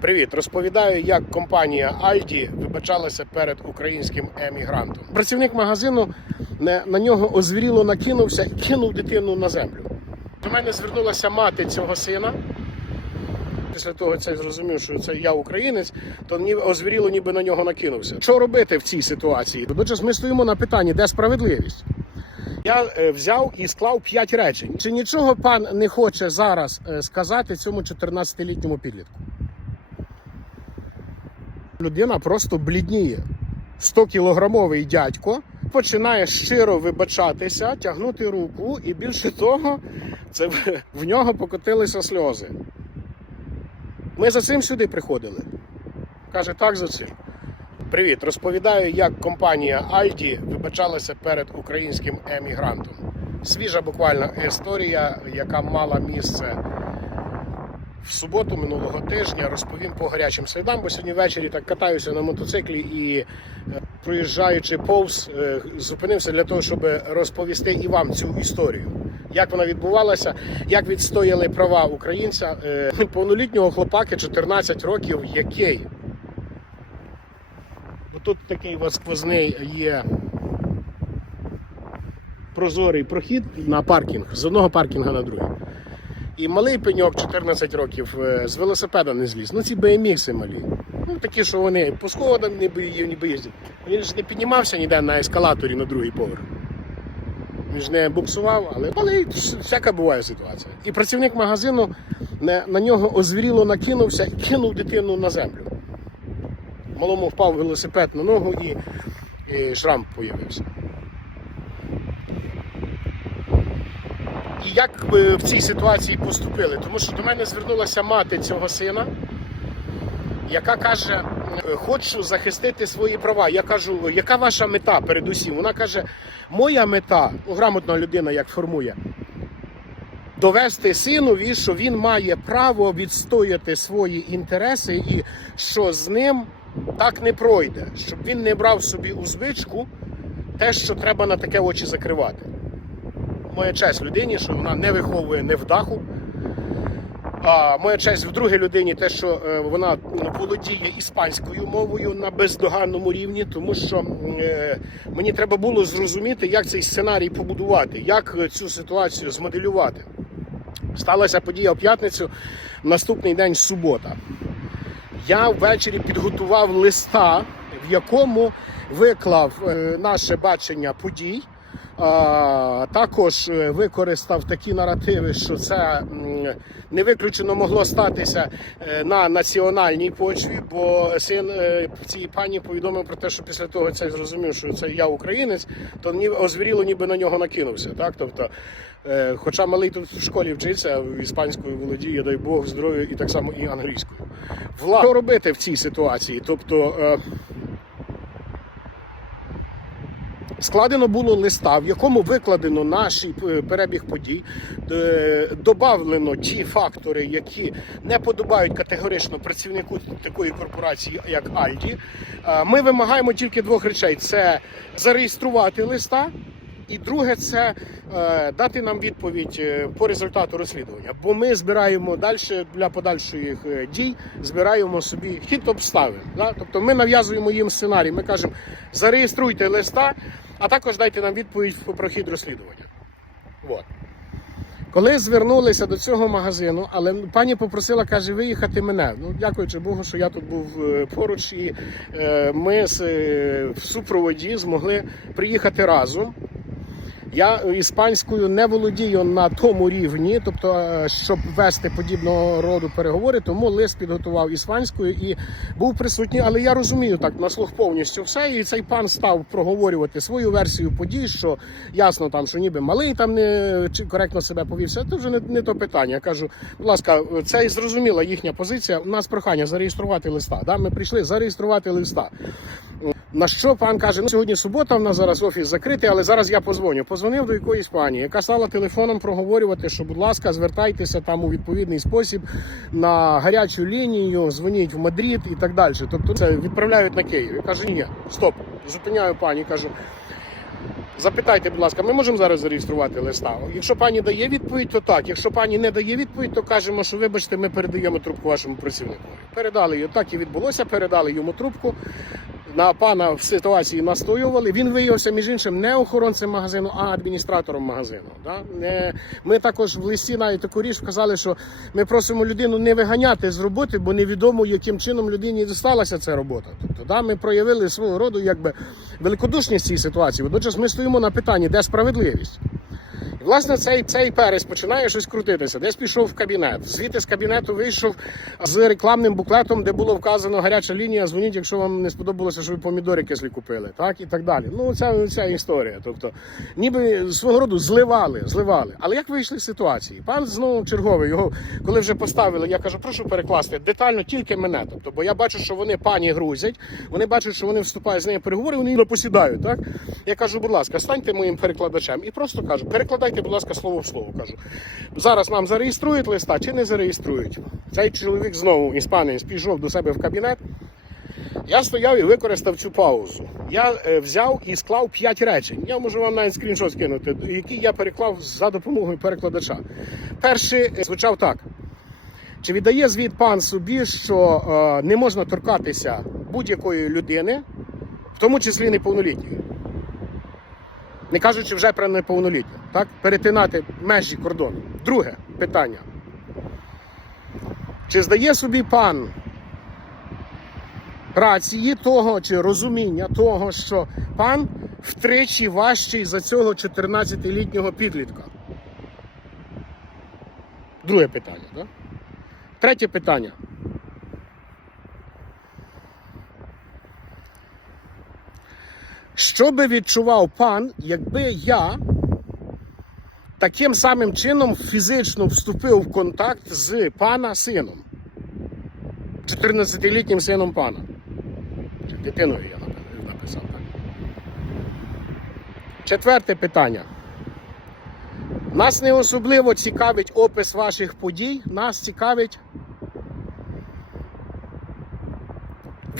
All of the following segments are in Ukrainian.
Привіт, розповідаю, як компанія Альді вибачалася перед українським емігрантом. Працівник магазину на, нього озвіріло накинувся і кинув дитину на землю. До мене звернулася мати цього сина. Після того це зрозумів, що це я українець, то ні озвіріло, ніби на нього накинувся. Що робити в цій ситуації? Водночас ми стоїмо на питанні, де справедливість. Я е, взяв і склав п'ять речень. Чи нічого пан не хоче зараз е, сказати цьому 14-літньому підлітку? Людина просто блідніє. 100-кілограмовий дядько починає щиро вибачатися, тягнути руку, і більше того, це в- нього покотилися сльози. Ми за цим сюди приходили. Каже, так за цим. Привіт, розповідаю, як компанія Альді вибачалася перед українським емігрантом. Свіжа буквально історія, яка мала місце в суботу минулого тижня. Розповім по гарячим слідам, бо сьогодні ввечері так катаюся на мотоциклі і, е, проїжджаючи повз, е, зупинився для того, щоб розповісти і вам цю історію. Як вона відбувалася, як відстояли права українця е, повнолітнього хлопаки 14 років, який Бо тут такий сквозний є прозорий прохід на паркінг з одного паркінга на другий. І малий пеньок 14 років е, з велосипеда не зліз. Ну ці BMX малі. Ну такі, що вони по сходам ніби їздять. Він ж не піднімався ніде на ескалаторі на другий поверх. Він ж не буксував, але, але всяка буває ситуація. І працівник магазину на, на нього озвіріло накинувся і кинув дитину на землю. Малому впав велосипед на ногу і, і шрам появився. Як в цій ситуації поступили? Тому що до мене звернулася мати цього сина, яка каже: «Е, хочу захистити свої права. Я кажу, яка ваша мета передусім? Вона каже: моя мета, ну, грамотна людина як формує, довести синові, що він має право відстояти свої інтереси і що з ним так не пройде, щоб він не брав собі у звичку те, що треба на таке очі закривати. Моя честь людині, що вона не виховує невдаху. А моя честь в другій людині, те, що е, вона володіє іспанською мовою на бездоганному рівні, тому що е, мені треба було зрозуміти, як цей сценарій побудувати, як цю ситуацію змоделювати. Сталася подія в п'ятницю, наступний день субота. Я ввечері підготував листа, в якому виклав е, наше бачення подій. Також е, використав такі наративи, що це не виключено могло статися е, на національній почві, бо син е, цієї пані повідомив про те, що після того це зрозумів, що це я українець, то ні озвіріло, ніби на нього накинувся. Так, тобто, хоча малий тут в школі вчиться, іспанською володіє, дай Бог здоров'я, і так само і англійською. Влад, що робити в цій ситуації? Тобто. е, Складено було листа, в якому викладено наш е, перебіг подій, е, добавлено ті фактори, які не подобають категорично працівнику такої корпорації, як Альді. Е, Ми вимагаємо тільки двох речей: це зареєструвати листа. І друге, це е, дати нам відповідь по результату розслідування. Бо ми збираємо далі для подальших дій, збираємо собі хід обставин. Да? Тобто ми нав'язуємо їм сценарій. Ми кажемо, зареєструйте листа, а також дайте нам відповідь про хід розслідування. От. Коли звернулися до цього магазину, але пані попросила, каже, виїхати мене. Ну, дякуючи Богу, що я тут був е, поруч, і е, ми з, е, в супроводі змогли приїхати разом. Я іспанською не володію на тому рівні, тобто, е, щоб вести подібного роду переговори, тому лист підготував іспанською і був присутній. Але я розумію так на слух повністю все. І цей пан став проговорювати свою версію подій, що ясно там, що ніби малий там не чи коректно себе повівся. Це вже не, не то питання. Я кажу, будь ласка, це і зрозуміла їхня позиція. У нас прохання зареєструвати листа. Да? Ми прийшли зареєструвати листа. На що пан каже: ну сьогодні субота, в нас зараз офіс закритий, але зараз я позвоню. Позвонив до якоїсь пані, яка стала телефоном проговорювати, що, будь ласка, звертайтеся там у відповідний спосіб на гарячу лінію, дзвоніть в Мадрид і так далі. Тобто це відправляють на Київ. Я кажу, ні, стоп, зупиняю пані. Кажу, Запитайте, будь ласка, ми можемо зараз зареєструвати листа? Якщо пані дає відповідь, то так. Якщо пані не дає відповідь, то кажемо, що вибачте, ми передаємо трубку вашому працівнику. Передали її, так і відбулося, передали йому трубку. На пана в ситуації настоювали. Він виявився між іншим не охоронцем магазину, а адміністратором магазину. Да? Ми також в листі навіть таку річ вказали, що ми просимо людину не виганяти з роботи, бо невідомо, яким чином людині дісталася ця робота. Тобто, да, ми проявили свого роду якби великодушність цій ситуації. Водночас ми стоїмо на питанні, де справедливість. І, власне, цей, цей перець починає щось крутитися. Десь пішов в кабінет. Звідти з кабінету вийшов з рекламним буклетом, де було вказано гаряча лінія. Дзвоніть, якщо вам не сподобалося, що ви помідори кислі купили, так і так далі. Ну, ця, ця історія. Тобто, ніби свого роду зливали, зливали. Але як вийшли з ситуації? Пан знову черговий його, коли вже поставили, я кажу, прошу перекласти детально тільки мене. Тобто, бо я бачу, що вони пані грузять, вони бачать, що вони вступають з нею переговори, вони її посідають. Так я кажу, будь ласка, станьте моїм перекладачем і просто кажу, перекладайте, будь ласка, слово в слово. Кажу, зараз нам зареєструють листа чи не зареєструють. Цей чоловік знову іспанець пішов до себе в кабінет. Я стояв і використав цю паузу. Я е, взяв і склав п'ять речень. Я можу вам навіть скріншот скинути, які я переклав за допомогою перекладача. Перший е, звучав так. Чи віддає звіт пан собі, що е, не можна торкатися будь-якої людини, в тому числі неповнолітньої? Не кажучи вже про неповнолітню, так? Перетинати межі кордону. Друге питання. Чи здає собі пан рації того чи розуміння того, що пан втричі важчий за цього 14-літнього підлітка? Друге питання, так? Третє питання. Що би відчував пан, якби я таким самим чином фізично вступив в контакт з пана сином? 14-літнім сином пана. Дитиною я написав так. Четверте питання. Нас не особливо цікавить опис ваших подій, нас цікавить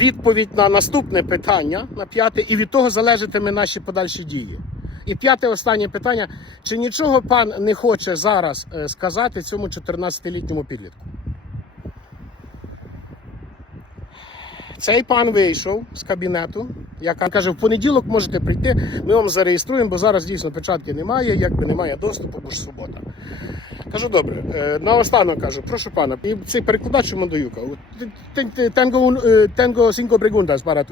відповідь на наступне питання, на п'яте, і від того залежатиме наші подальші дії. І п'яте останнє питання: чи нічого пан не хоче зараз е, сказати цьому 14-літньому підлітку? Цей пан вийшов з кабінету. Я ка- каже, в понеділок можете прийти, ми вам зареєструємо, бо зараз дійсно печатки немає, якби немає доступу, бо ж субота. Кажу, добре. Е, Наостанок кажу, прошу пана, і цей перекладач. Tengo, un, е, tengo cinco preguntas para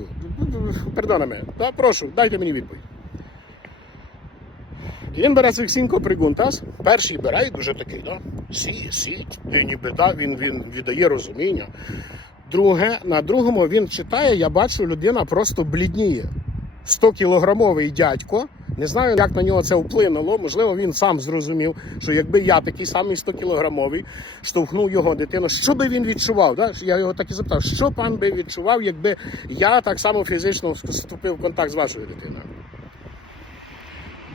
Да, прошу, дайте мені відповідь. Він бере цих cinco preguntas, перший бере і дуже такий, да? Сі, сі, і ніби да, він, він віддає розуміння. Друге, на другому він читає, я бачу, людина просто блідніє. 100-кілограмовий дядько. Не знаю, як на нього це вплинуло. Можливо, він сам зрозумів, що якби я такий самий 100-кілограмовий штовхнув його дитину, що би він відчував? Да? Я його так і запитав, що пан би відчував, якби я так само фізично вступив в контакт з вашою дитиною.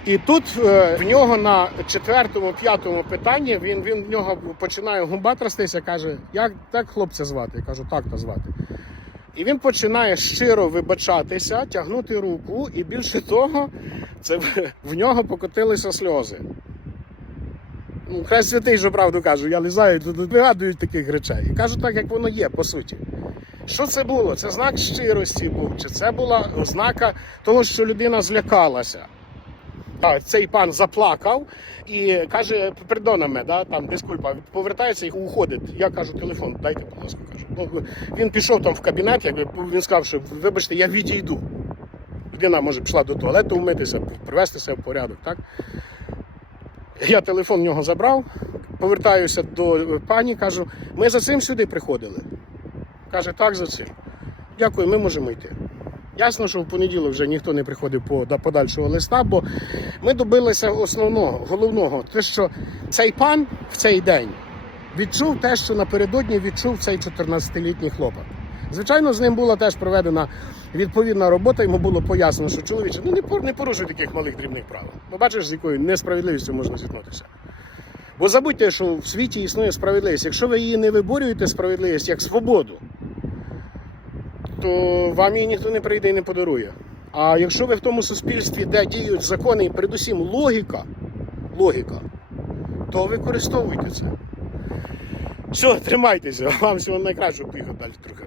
І тут е, в нього на четвертому, п'ятому питанні він, він в нього починає губа трястися, каже, як так хлопця звати? Я кажу, так та звати. І він починає щиро вибачатися, тягнути руку, і більше того, це в, нього покотилися сльози. Ну, хай святий же правду кажу, я лизаю, тут вигадують таких речей. І кажу так, як воно є, по суті. Що це було? Це знак щирості був, чи це була ознака того, що людина злякалася. А, цей пан заплакав і каже, пердонаме, да, там дискульпа, повертається і уходить. Я кажу, телефон, дайте, будь ласка, кажу. Він пішов там в кабінет, якби він сказав, що вибачте, я відійду. Людина може пішла до туалету вмитися, привести себе в порядок, так? Я телефон в нього забрав, повертаюся до пані, кажу, ми за цим сюди приходили. Каже, так, за цим. Дякую, ми можемо йти. Ясно, що в понеділок вже ніхто не приходив по до подальшого листа, бо ми добилися основного, головного, те, що цей пан в цей день відчув те, що напередодні відчув цей 14-літній хлопець. Звичайно, з ним була теж проведена відповідна робота, йому було пояснено, що чоловіче, ну не пор- порушуй таких малих дрібних правил. Бо бачиш, з якою несправедливістю можна зіткнутися. Бо забудьте, що в світі існує справедливість. Якщо ви її не виборюєте справедливість як свободу, то вам її ніхто не прийде і не подарує. А якщо ви в тому суспільстві, де діють закони і передусім логіка, логіка, то використовуйте це. Все, тримайтеся, вам всього найкращого, поїхав далі трохи.